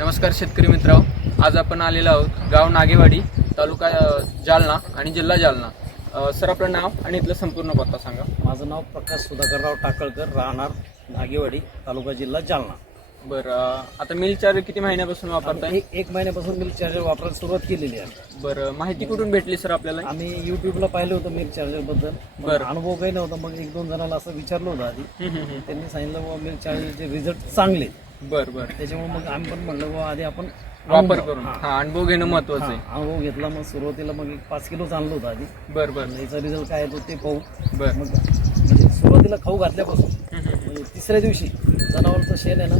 नमस्कार शेतकरी मित्र आज आपण आलेलो आहोत गाव नागेवाडी तालुका जालना आणि जिल्हा जालना. सर आपलं नाव आणि इथलं संपूर्ण पत्ता सांगा. माझं नाव प्रकाश सुधाकरराव टाकळकर राहणार नागेवाडी तालुका जिल्हा जालना. बरं आता मिल चार्जर किती महिन्यापासून वापरताय? एक एक महिन्यापासून मिल्क चार्जर वापरायला सुरुवात केलेली आहे. बरं माहिती कुठून भेटली सर आपल्याला? आम्ही युट्यूबला पाहिलं होतं मिल्क चार्जरबद्दल. पण बरं. अनुभव काही नव्हता. मग एक दोन जणांना असं विचारलं होतं आधी. त्यांनी सांगितलं मिल्क चार्जरचे रिझल्ट चांगले. बरं बरं. त्याच्यामुळे मग आम्ही पण म्हणलं बाबा आधी आपण वापर करून. हा, अनुभव घेणं महत्वाचं आहे. अनुभव घेतला मग सुरुवातीला मग एक पाच किलोच आणलं होतं आधी. बरं बरं. याचा रिझल्ट काय येतो ते पाहू. बरं. मग म्हणजे सुरुवातीला खाऊ घातल्यापासून. म्हणजे तिसऱ्या दिवशी जनावरचं शेण आहे ना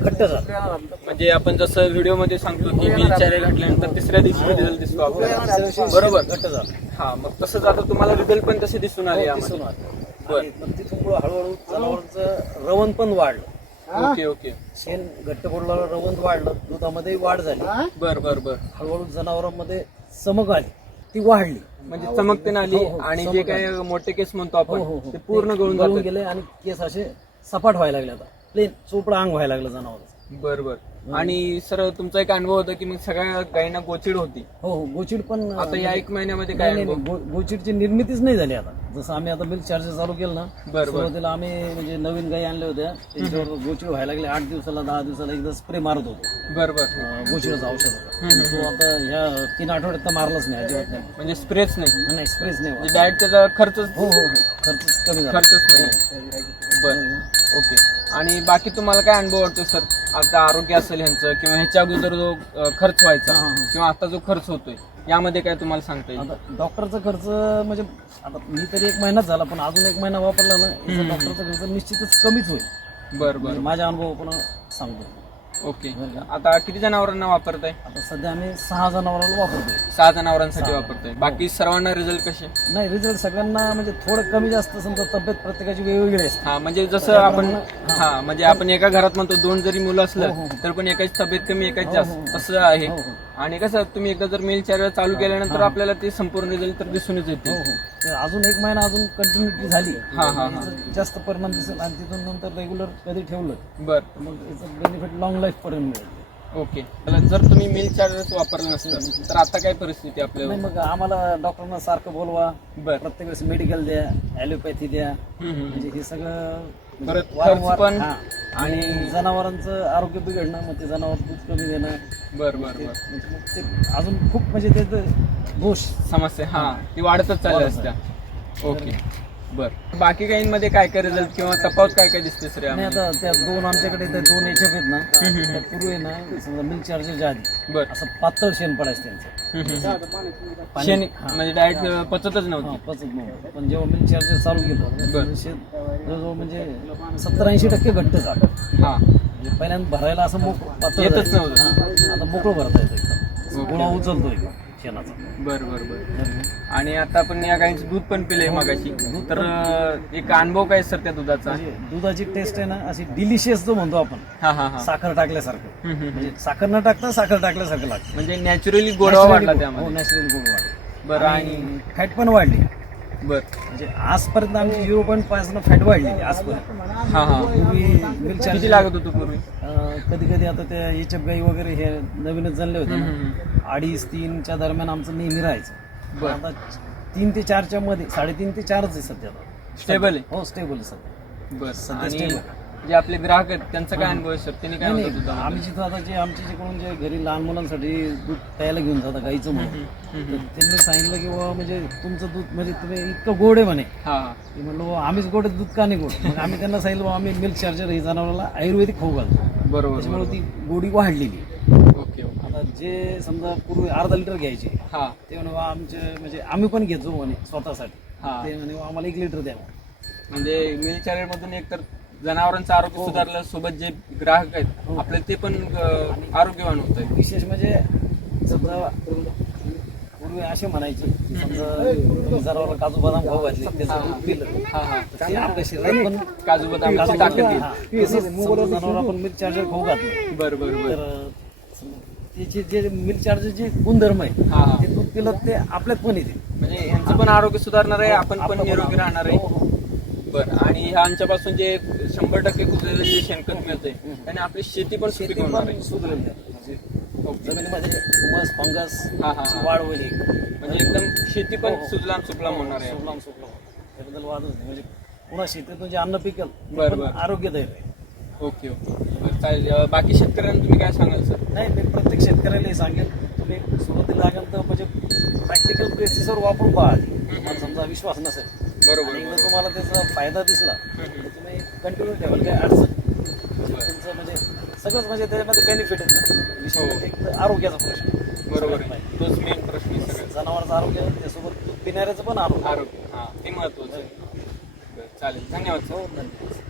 घट्ट झालं. म्हणजे आपण जसं व्हिडिओमध्ये सांगतो की मिल चार्जर घातल्यानंतर तिसऱ्या दिवशी रिझल्ट दिसतो आपल्याला. बरोबर. घट्ट झालं. हा मग तसंच आता तुम्हाला रिझल्ट पण तसे दिसून आले हो, दिसून आलं. बरं. आणि मग तिथून पुढं हळूहळू जनावरचं रवण पण वाढलं. Okay okay. शेण घट्ट पडलं रवण वाढलं दुधामध्ये वाढ झाली. बर बर बर. हळूहळू जनावरांमध्ये चमक आली. ती वाढली. म्हणजे चमकते आली हो, हो, आणि जे चमक काही मोठे केस म्हणतो हो आपण हो हो ते पूर्ण गळून गळून जातात. गेले आणि केस असे सपाट व्हायला लागले आता. प्लेन चोपडा अंग व्हायला लागलं जनावर बर बर आणि सर तुमचा एक अनुभव होता की मग सगळ्या गायींना गोचिड होती. हो हो गोचिड पण आता या एक महिन्यामध्ये काय नाही, नाही, अनुभव? नाही, गो- गोचिडची निर्मितीच नाही झाली आता. जसं आम्ही आता मिल्क चार्जर चालू केलं ना बर. सुरुवातीला आम्ही म्हणजे नवीन गाई आणल्या होत्या. त्यांच्यावर गोचिड व्हायला लागले. आठ दिवसाला दहा दिवसाला एकदा स्प्रे मारत होतो. बर बर अं, गोचिडाचं औषध होतं. तो आता ह्या तीन आठवड्यात तर मारलाच नाही अजिबात नाही. म्हणजे स्प्रेच नाही. नाही स्प्रेच नाही म्हणजे डायरेक्ट त्याचा खर्च हो हो हो खर्च कमी झाला. खर्चच नाही. बर. ओके. आणि बाकी तुम्हाला काय अनुभव वाटतो सर? आता आरोग्य असेल ह्यांचं किंवा ह्याच्या अगोदर जो अ, खर्च व्हायचा हा, हा. किंवा आता जो खर्च होतोय यामध्ये काय तुम्हाला सांगता येईल? आता डॉक्टरचा खर्च म्हणजे आता मी तरी एक महिनाच झाला पण अजून एक महिना वापरला ना याचा डॉक्टरचा खर्च निश्चितच कमीच होईल. बर बर. म्हणजे माझ्या अनुभव पण सांगतो. ओके? आता किती जनावरांना वापरताय? आता सध्या आम्ही सहा जनावराला वापरतोय. सहा जनावरांसाठी वापरतोय. बाकी सर्वांना रिझल्ट कसे? नाही रिझल्ट सगळ्यांना म्हणजे थोडं कमी जास्त समजा तब्येत प्रत्येकाची वेगवेगळी असते. हा म्हणजे जसं आपण हा. म्हणजे आपण एका घरात म्हणतो दोन जरी मुलं हो, असलं तर पण एकाची तब्येत कमी एकाची जास्त. तसं आहे. हो हो. आणि कसं तुम्ही एकदा जर मेल चार्जर चालू केल्यानंतर आपल्याला ते संपूर्ण रिझल्ट तर दिसूनच हो येते. हो तर अजून एक महिना अजून कंटिन्युटी झाली. हा, हा, हा. जास्त परिणाम दिसेल आणि तिथून नंतर रेग्युलर कधी ठेवलं बर. मग बेनिफिट लॉंग पर्यंत मिळेल. ओके जर तुम्ही मेल चार्जर वापरलं नसतं तर आता काय परिस्थिती आपल्याला नाही मग आम्हाला डॉक्टरांना सारखं बोलवा. बर. प्रत्येक वेळेस मेडिकल द्या ॲलोपॅथी द्या. म्हणजे हे सगळं परत खर्च वारंवार पण हा. आणि जनावरांचं आरोग्य बिघडणं मग ते जनावर दूध कमी देणं. बर बर बर. म्हणजे मग ते अजून खूप म्हणजे त्याचं दोष समस्या हा. ती वाढतच चालल्या असत्या. ओके बर. बाकी गाईंमध्ये काय काय रिझल्ट किंवा तफावत काय काय दिसते सर आणि आता त्या दोन आमच्याकडे त्या दोन एच आहेत ना त्या पूर्वी ना समजा मिल्क चार्जरच्या आधी बर. असं पातळ शेण पडायचं त्यांचं. शेण म्हणजे डायरेक्ट पचतच हा, नव्हती पचत नव्हतं. पण जेव्हा मिल्क चार्जर चालू केलं. शेण जवळजवळ म्हणजे सत्तर ऐंशी टक्के घट्ट झालं. हा. म्हणजे पहिल्यांदा भरायला असं मोक पातळ येतच जायचं. नव्हतं. हा, आता मोकळं भरता येतं एकदम. गोळा उचलतो एकदम शेणाचा. बर बर बर. आणि आता आपण या गाईंचं दूध पण पिलंय मगाशी. तर अं, एक अनुभव काय सर त्या दुधाचा? म्हणजे दुधाची टेस्ट आहे ना अशी डिलिशियस जो म्हणतो आपण हा हा हा. साखर टाकल्यासारखं. हम्म, हम्म. म्हणजे साखर न टाकता साखर टाकल्यासारखं लागतं. म्हणजे नॅचरली गोडावा वाढला हो त्यामध्ये. नॅचरली गोड वाढली. बरं आणि फॅट पण वाढली. बर. म्हणजे आजपर्यंत आमची झिरो पॉईंट पाच फॅट वाढली आजपर्यंत. हा हा. पूर्वी मिल्क चार्ज किती लागत होतं पूर्वी? कधी कधी आता त्या एचएफ गाई वगैरे हे नवीनच झाले होते ना. हम्म. अडीच तीनच्या दरम्यान आमचं नेहमी राहायचं. आता तीन ते चारच्या मध्ये साडेतीन ते चारच आहे सध्या आता. स्टेबल आहे? हो स्टेबल आहे सध्या. बर सध्या आणि stable. जे आपले ग्राहक आहेत त्यांचा काय अनुभव आहे सर? त्यांनी काय नाही, आम्ही जिथं आता जे आमच्या जिकडून जे घरी लहान मुलांसाठी दूध प्यायला घेऊन जातात गाईचं म्हणून तर त्यांनी सांगितलं की बाबा म्हणजे तुमचं दूध म्हणजे तुम्ही इतकं गोड आहे म्हणे. हा हा. की म्हणलं आम्हीच गोड आहे, दूध का नाही गोड? मग आम्ही त्यांना सांगितलं बाबा आम्ही मिल्क चार्जर हे जनावराला आयुर्वेदिक खाऊ घालतो. बरोबर त्याच्यामुळे ती गोडी वाढलेली आहे. ओके ओके आता जे समजा पूर्वी अर्धा लिटर घ्यायचे हा. ते म्हणे बा आमचे म्हणजे आम्ही पण घेतो म्हणे स्वतःसाठी. हा. ते म्हणे बा आम्हाला एक लिटर द्या. म्हणजे मिल चार्जर मधून एक तर जनावरांचं आरोग्य सुधारलं सोबत जे ग्राहक आहेत आपले ते पण अं, आरोग्यवान होत आहेत. विशेष म्हणजे समजा पूर्वी असे म्हणायचे की समजा जनावराला काजू बदाम खाऊ घातले त्याचं दूध पिलं. हा हा. तर ते आपल्या शरीरात पण काजू बदाम ताकद येईल हा, तसंच समजा जनावर आपण मिल्क चार्जर खाऊ घातलं. बर बर बर. तर त्याचे जे चार्जर जे गुणधर्म आहे हा हा. ते दूध पिलं ते आपल्यात पण येते. म्हणजे यांचं पण आरोग्य सुधारणार आहे आपण पण निरोगी राहणार आहे. हो, हो. बर आणि ह्या आमच्यापासून जे शंभर टक्के कुजलेलं जे शेणखत मिळतंय त्याने आपली शेती पण सुपीक ते होणार पण आहे. सुधरेल. ओके. जमिनीमध्ये हुमस फंगस हा हा हा. वाढ होईल. म्हणजे एकदम शेती पण हो, हो. सुजलाम सुफलाम होणार आहे. सुफलाम सुफलाम त्याबद्दल वादच नाही. म्हणजे पुन्हा शेतीतून जे अन्न पिकल ते बरं, पण बरं. आरोग्यदायी राहील. Okay okay. चालेल. बाकी शेतकऱ्यांना तुम्ही काय सांगाल सर? नाही मी प्रत्येक शेतकऱ्यालाही सांगेल. तुम्ही सुरुवातीला लागेल तर म्हणजे प्रॅक्टिकल बेसिसवर वापरून पहा. तुम्हाला समजा विश्वास नसेल. बरोबर आणि बरोबर. तुम्हाला त्याचा फायदा दिसला. तर तुम्ही कंटिन्यू ठेवाल. काय अडचण तुमचं म्हणजे सगळंच म्हणजे त्याच्यामध्ये बेनिफिट हो. आहे एक तर आरोग्याचा प्रश्न. बरोबर तोच मेन प्रश्न आहे जनावरांचं आरोग्य त्यासोबत पिणाऱ्याचं पण आरोग्य. आरोग्य. हा ते महत्वाचं चालेल. धन्यवाद सर. हो धन्यवाद.